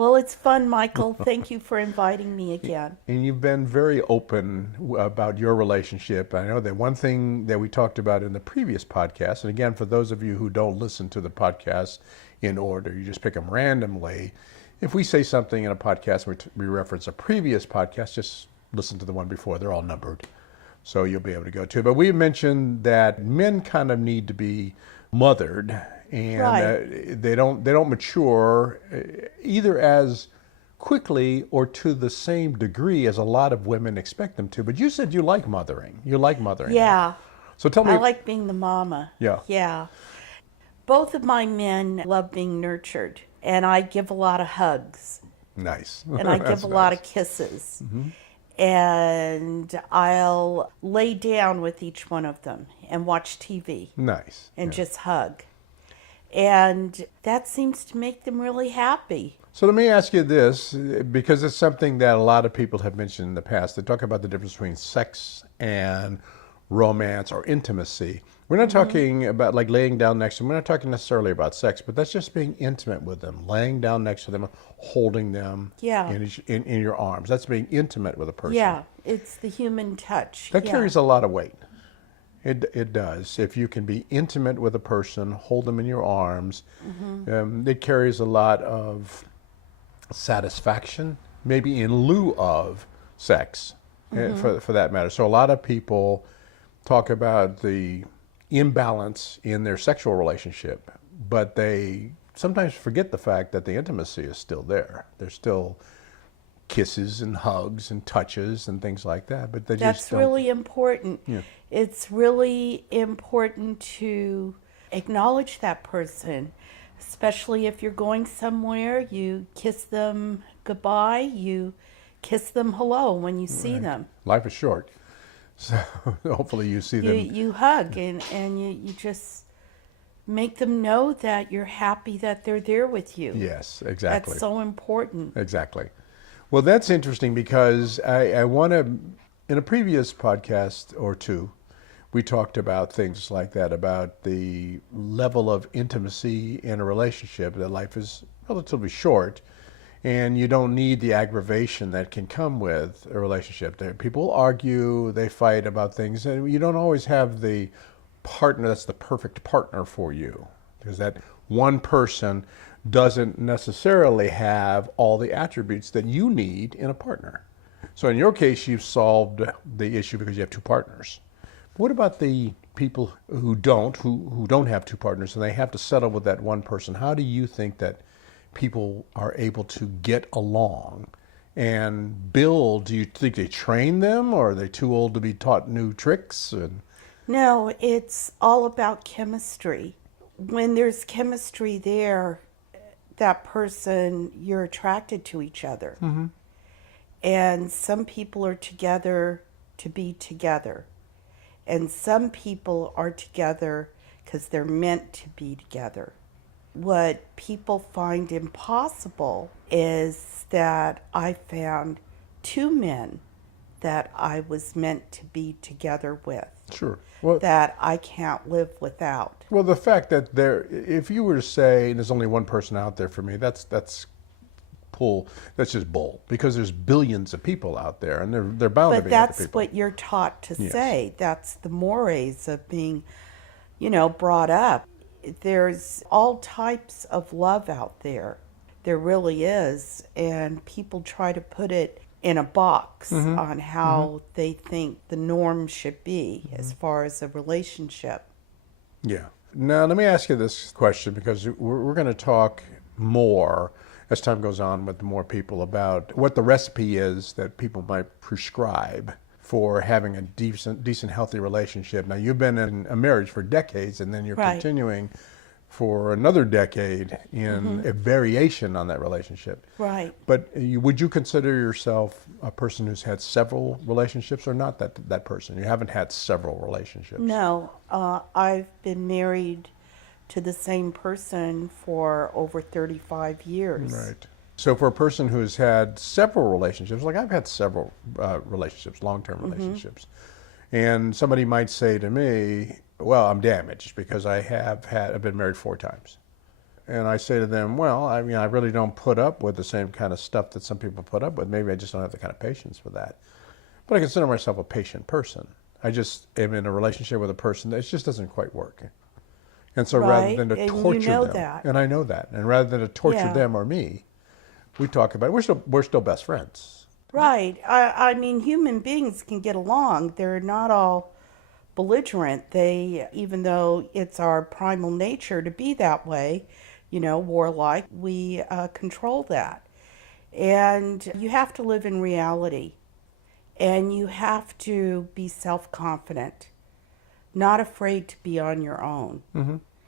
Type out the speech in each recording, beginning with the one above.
Well, it's fun, Michael. Thank you for inviting me again. And you've been very open about your relationship. I know that one thing that we talked about in the previous podcast, and again, for those of you who don't listen to the podcast in order, you just pick them randomly. If we say something in a podcast, we reference a previous podcast, just listen to the one before. They're all numbered, so you'll be able to go to. But we mentioned that men kind of need to be mothered, and Right. they don't mature either as quickly or to the same degree as a lot of women expect them to. But you said you like mothering. You like mothering. Yeah. So tell I me, like being the mama. yeah, Yeah. Both of my men love being nurtured, and I give a lot of hugs, nice. and I give That's a lot nice. of kisses. And I'll lay down with each one of them and watch TV Nice. and Yeah. just hug. And that seems to make them really happy. So let me ask you this, because it's something that a lot of people have mentioned in the past. They talk about the difference between sex and romance or intimacy. We're not talking about like laying down next to them. We're not talking necessarily about sex, but that's just being intimate with them, laying down next to them, holding them Yeah. in your arms. That's being intimate with a person. Yeah, it's the human touch. That Yeah. carries a lot of weight. It does. If you can be intimate with a person, hold them in your arms, it carries a lot of satisfaction, maybe in lieu of sex, for that matter. So a lot of people talk about the imbalance in their sexual relationship, but they sometimes forget the fact that the intimacy is still there. There's still kisses and hugs and touches and things like that, but they just That's don't. really important. Yeah. It's really important to acknowledge that person, especially if you're going somewhere. You kiss them goodbye, you kiss them hello when you see Right. them. Life is short, so hopefully you see You, them. you hug and you just make them know that you're happy that they're there with you. Yes, exactly. That's so important. Exactly. Well, that's interesting because I want to, in a previous podcast or two, we talked about things like that, about the level of intimacy in a relationship, that life is relatively short and you don't need the aggravation that can come with a relationship. People argue, they fight about things, and you don't always have the partner that's the perfect partner for you, because that one person doesn't necessarily have all the attributes that you need in a partner. So in your case, you've solved the issue because you have two partners. What about the people who don't have two partners and they have to settle with that one person? How do you think that people are able to get along and build? Do you think they train them, or are they too old to be taught new tricks? And No, it's all about chemistry. When there's chemistry there, that person, you're attracted to each other. And some people are together to be together. And some people are together because they're meant to be together. What people find impossible is that I found two men that I was meant to be together with, sure. Well, that I can't live without. well, the fact that if you were to say there's only one person out there for me, that's just bull, because there's billions of people out there, and they're bound to But be other that's people. what you're taught to Yes. say. That's the mores of being, brought up. There's all types of love out there. There really is. And people try to put it in a box on how they think the norm should be as far as a relationship. Yeah. Now, let me ask you this question, because we're going to talk more as time goes on with more people about what the recipe is that people might prescribe for having a decent, healthy relationship. Now, you've been in a marriage for decades, and then you're Right. continuing for another decade in a variation on that relationship. Right. But would you consider yourself a person who's had several relationships, or not that person? You haven't had several relationships. No, I've been married to the same person for over 35 years. Right. So for a person who's had several relationships, like I've had several relationships, long-term relationships, and somebody might say to me, well, I'm damaged because I've been married 4 times. And I say to them, well, I mean, I really don't put up with the same kind of stuff that some people put up with. Maybe I just don't have the kind of patience for that. But I consider myself a patient person. I just am in a relationship with a person that it just doesn't quite work. And so rather Right? than to And torture you know them, that. and I know that, and rather than to torture Yeah. them or me, we talk about it. We're still best friends. Right. I mean, human beings can get along. They're not all belligerent. They, even though it's our primal nature to be that way, warlike, we control that. And you have to live in reality. And you have to be self-confident, not afraid to be on your own.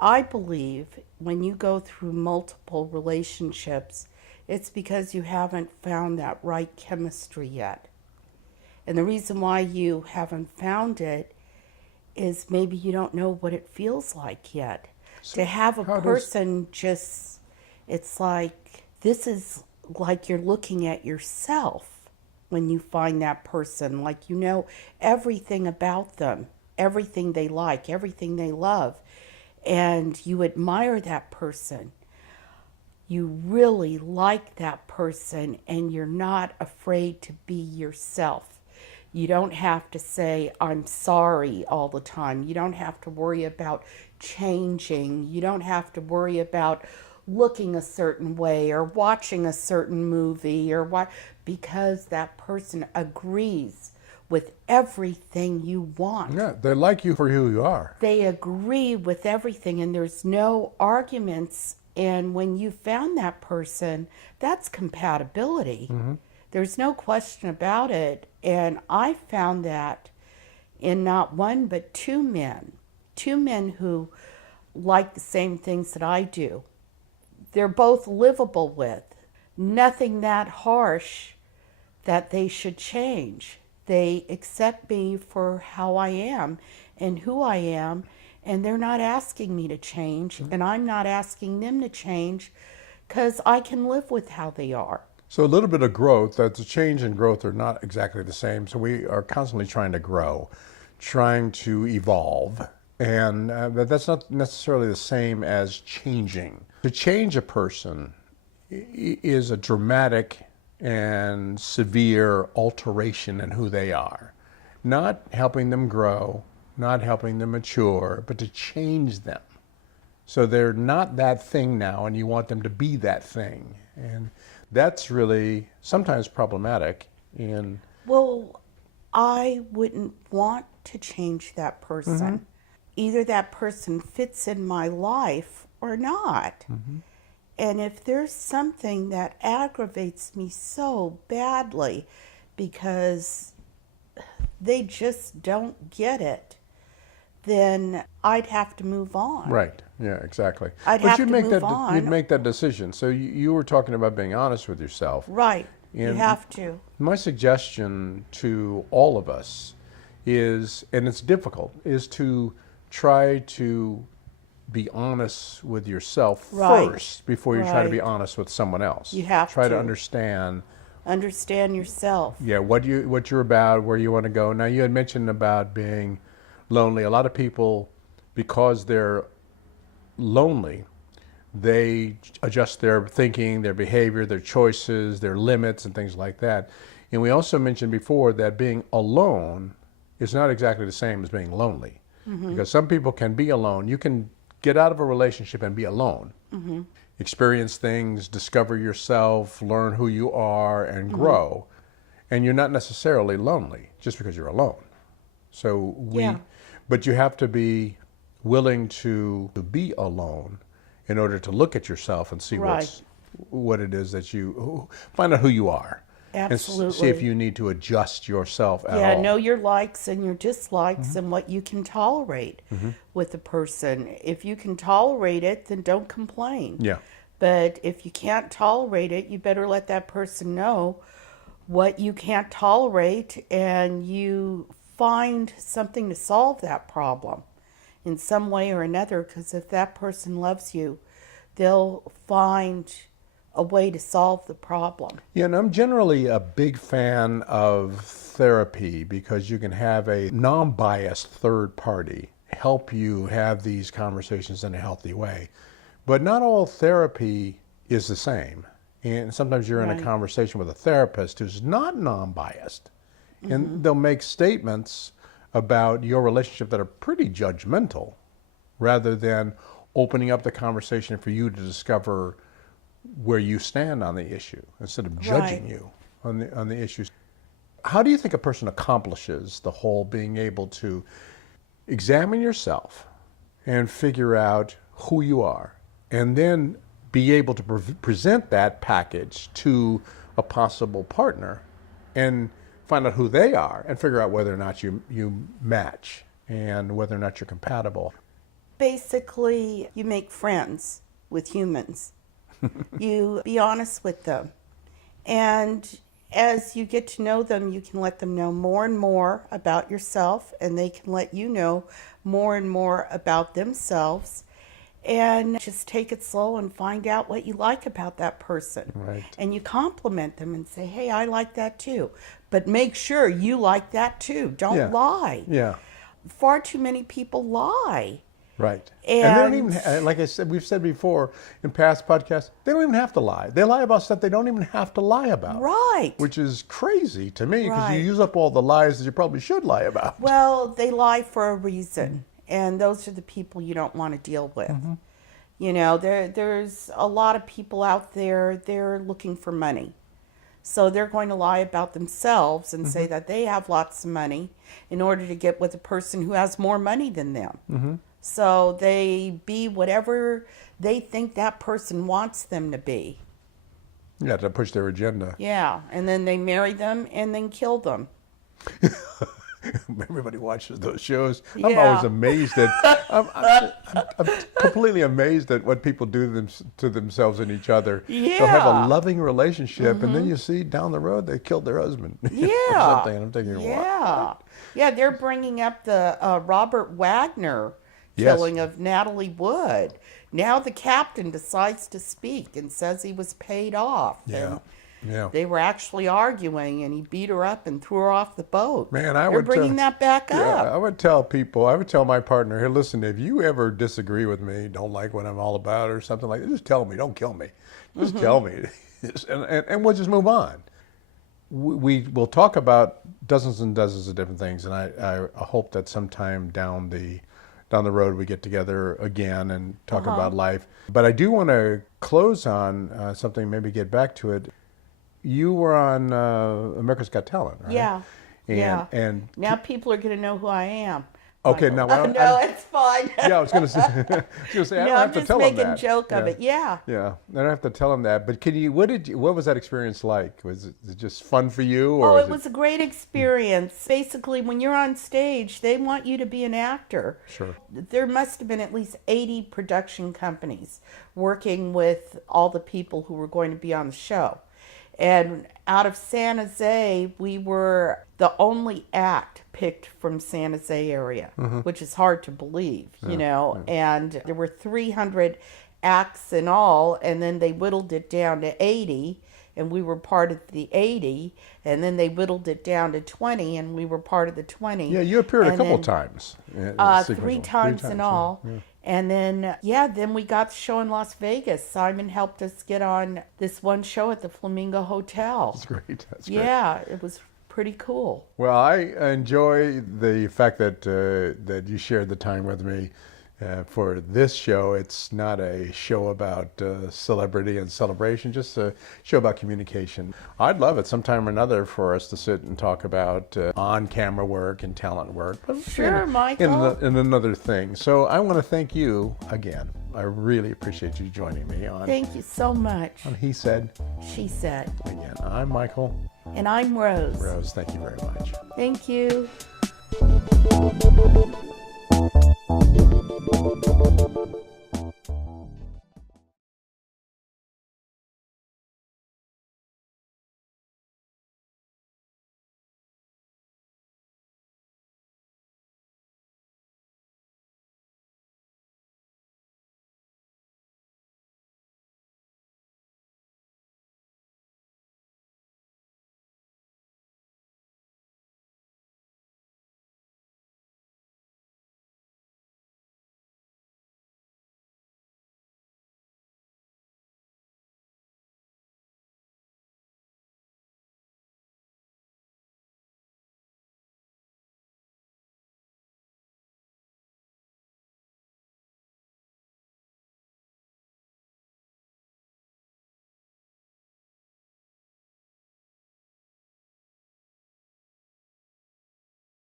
I believe when you go through multiple relationships, it's because you haven't found that right chemistry yet. And the reason why you haven't found it is maybe you don't know what it feels like yet. So To have a how does- person just, it's like, this is like you're looking at yourself when you find that person. Like you know everything about them, everything they like, everything they love. And you admire that person. You really like that person and you're not afraid to be yourself. You don't have to say, I'm sorry all the time. You don't have to worry about changing. You don't have to worry about looking a certain way or watching a certain movie or what, because that person agrees with everything you want. Yeah, they like you for who you are. They agree with everything and there's no arguments. And when you found that person, that's compatibility. There's no question about it. And I found that in not one but two men who like the same things that I do. They're both livable with. Nothing that harsh that they should change. They accept me for how I am and who I am, and they're not asking me to change, and I'm not asking them to change because I can live with how they are. So a little bit of growth, that the change and growth are not exactly the same. So we are constantly trying to grow, trying to evolve. And that's not necessarily the same as changing. To change a person is a dramatic and severe alteration in who they are. Not helping them grow, not helping them mature, but to change them. So they're not that thing now, and you want them to be that thing. And that's really sometimes problematic. Well, I wouldn't want to change that person. Either that person fits in my life or not. And if there's something that aggravates me so badly because they just don't get it, then I'd have to move on. Right. Yeah, exactly. I'd But have you'd to make move that on. you'd make that decision. So you were talking about being honest with yourself. Right. You And have to. My suggestion to all of us is, and it's difficult, is to try to be honest with yourself Right. first before you try to be Right. honest with someone else. You have try to to. understand, Understand yourself. yeah, what you're about, where you want to go. Now you had mentioned about being lonely. A lot of people, because they're lonely, they adjust their thinking, their behavior, their choices, their limits, and things like that. And we also mentioned before that being alone is not exactly the same as being lonely. Because some people can be alone. You can get out of a relationship and be alone. Experience things, discover yourself, learn who you are, and grow. And you're not necessarily lonely just because you're alone. So Yeah. but you have to be willing to be alone in order to look at yourself and see Right. what it is that find out who you are. And see if Absolutely. you need to adjust yourself at Yeah, all. know your likes and your dislikes and what you can tolerate with a person. If you can tolerate it, then don't complain. Yeah. But if you can't tolerate it, you better let that person know what you can't tolerate and you find something to solve that problem in some way or another. Because if that person loves you, they'll find a way to solve the problem. Yeah, and I'm generally a big fan of therapy because you can have a non-biased third party help you have these conversations in a healthy way. But not all therapy is the same. And sometimes you're in a Right. conversation with a therapist who's not non-biased. And they'll make statements about your relationship that are pretty judgmental rather than opening up the conversation for you to discover where you stand on the issue instead of judging Right. you on the issues. How do you think a person accomplishes the whole being able to examine yourself and figure out who you are and then be able to present that package to a possible partner and find out who they are and figure out whether or not you match and whether or not you're compatible? Basically, you make friends with humans. You be honest with them. And as you get to know them, you can let them know more and more about yourself, and they can let you know more and more about themselves. And just take it slow and find out what you like about that person. Right. And you compliment them and say, hey, I like that too. But make sure you like that too. Don't Yeah. lie. Yeah. Far too many people lie. Right. And they don't even, And- like I said, we've said before in past podcasts, they don't even have to lie. They lie about stuff they don't even have to lie about. Right. Which is crazy to me because you Right. use up all the lies that you probably should lie about. Well, they lie for a reason, and those are the people you don't want to deal with. You know, there's a lot of people out there, they're looking for money. So they're going to lie about themselves and say that they have lots of money in order to get with a person who has more money than them. So they be whatever they think that person wants them to be. Yeah, to push their agenda. Yeah, and then they marry them and then kill them. Everybody watches those shows. I'm Yeah. always amazed at. I'm completely amazed at what people do to themselves and each other. They'll have Yeah. a loving relationship, and then you see down the road they killed their husband. or Yeah. something. And I'm thinking, wow. Yeah. Yeah, they're bringing up the Robert Wagner Yes. killing of Natalie Wood. Now the captain decides to speak and says he was paid off. Yeah. And Yeah. they were actually arguing, and he beat her up and threw her off the boat. Man, I They're would bringing that back Yeah, up. I would tell people, I would tell my partner, hey, listen, if you ever disagree with me, don't like what I'm all about or something like that, just tell me, don't kill me. Just tell me. and we'll just move on. We will talk about dozens and dozens of different things, and I hope that sometime down the road we get together again and talk about life. But I do want to close on something, maybe get back to it. You were on America's Got Talent, right? Yeah. Yeah. And Now people are going to know who I am. okay, Michael. now No, it's fine. yeah, I was going to say, I don't No, I'm have to just tell him making a that. joke of it. Yeah. Yeah, I don't have to tell him that. But what was that experience like? Was it just fun for you, or Oh, it was a great experience. Basically, when you're on stage, they want you to be an actor. Sure. There must have been at least 80 production companies working with all the people who were going to be on the show. And out of San Jose, we were the only act picked from San Jose area, which is hard to believe, you know. And there were 300 acts in all, and then they whittled it down to 80, and we were part of the 80, and then they whittled it down to 20, and we were part of the 20. Yeah, you appeared a And couple then, times. Three times in all. Yeah. And then, then we got the show in Las Vegas. Simon helped us get on this one show at the Flamingo Hotel. That's great. That's great. Yeah, it was pretty cool. Well, I enjoy the fact that that you shared the time with me for this show. It's not a show about celebrity and celebration, just a show about communication. I'd love it sometime or another for us to sit and talk about on-camera work and talent work. But Sure, in Michael. in another thing. So I want to thank you again. I really appreciate you joining me on Thank you so much. He Said. She said. Again, I'm Michael. And I'm Rose. Rose, thank you very much. Thank you.